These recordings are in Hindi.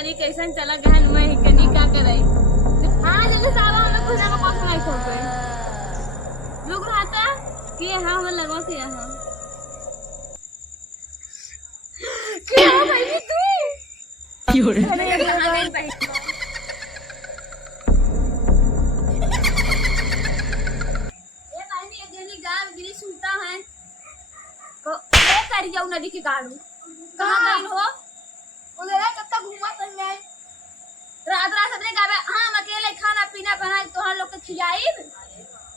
कनी कैसन चला गहन में कनी का करे हां जल्दी सावा हमें खुदा में कौन नहीं छोड़ गए लोग रहता कि हां हम लगवा के हां क्या भाई तू क्यों रे कहां गई भाई ये भाई ने जनी गांव गिरी सुनता है को ये कर जाऊ नदी के गाड़ू कहां गई हो उधर कत्ता घुमा तन में रात रात अपने गावे हम अकेले खाना पीना बना के तोहर लोग के खिलाई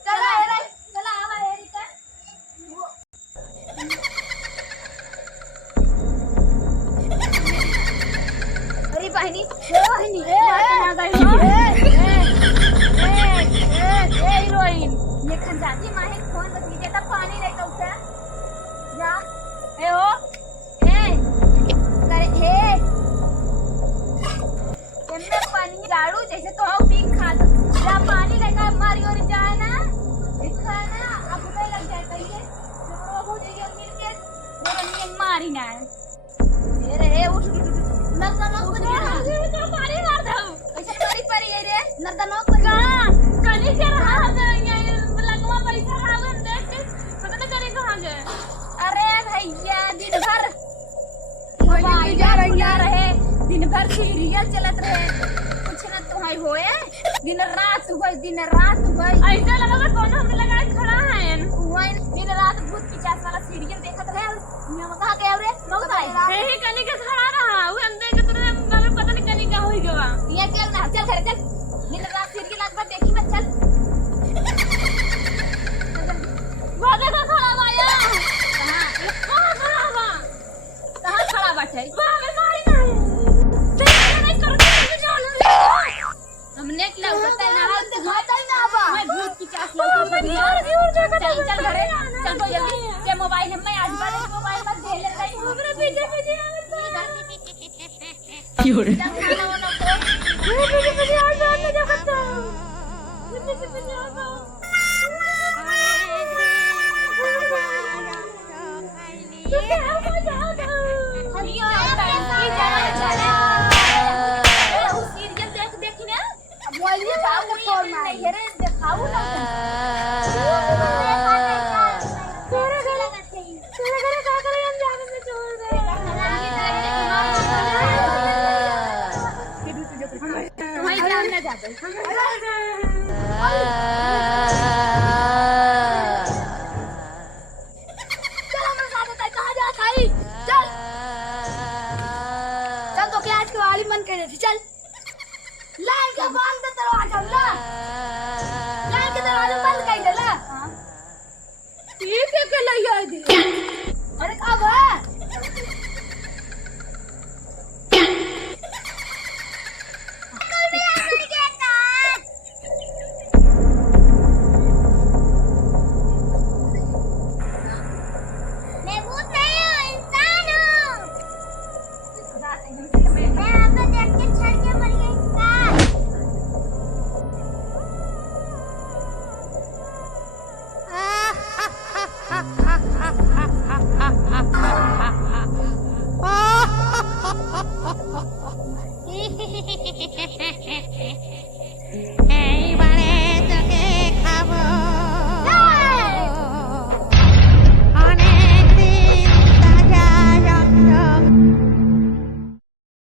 चला रे चला आवा हेरी का अरे बहनी ए कहां गई हो ए हीरोइन ये खंजाती माहे फोन बती देता पानी ले तो उठा जा ए हो पानी गाड़ू जैसे तो आओ पी खा दो या पानी लेकर मारी और जाए ना दिखा ना अब तो लग जाए कहिए जो हो जाएगी मिल के वो नहीं मारी ना ये रे उठ नर्दनों को तो पानी मार दो ऐसे परी परी है रे नर्दनों को कहां कनी के रहा है ये लगवा पैसा खावे देख पता नहीं कनी कहां गए अरे भैया दिन भर मोबाइल जा रहे दिन भर सीरियल चलत रहे कुछ न तुम्हारी होए दिन रात ऐसा लगा कौन हमने लगाए खड़ा है दिन रात भूत पिचास वाला सीरियल देखत रहे मैं कहां गए रे लोग भाई यही कनी के खड़ा रहा वो अंदर के तुरंत हमें पता नहीं कनी का होई गवा ये चल ना चल घर चल दिन रात सीरियल आज बार देखी मत चल वो देखो खड़ा भाया कहां खड़ा बैठे हमने क्या बताया ना दिखाता ही ना बा मैं भूत की चास लगा बढ़िया चल चल घरे चल तो जल्दी ये मोबाइल है मैं आज बार मोबाइल मत दे ले रही हूं मेरे पीछे पीछे क्यों रे खाना वाला तो पीछे आ जा मजा करता पीछे आ जा ये बात को छोड़ ना ये रे दिखाओ ना तेरे गले का करे हम जाने में छोड़ दे तुम्हारी जान ना जाते चल हमारे साथ होता है कहां जा खाई चल चल तो क्या आज के वाली मन करे थी चल लाइन के बंद दरवाजा ला लाइन के दरवाजा बंद कर दे ला हां ठीक है के ले आई दी अरे कब है मैं भूत नहीं हूं इंसान हूं मैं आपको देख के छड़ के मर गई Hehehehe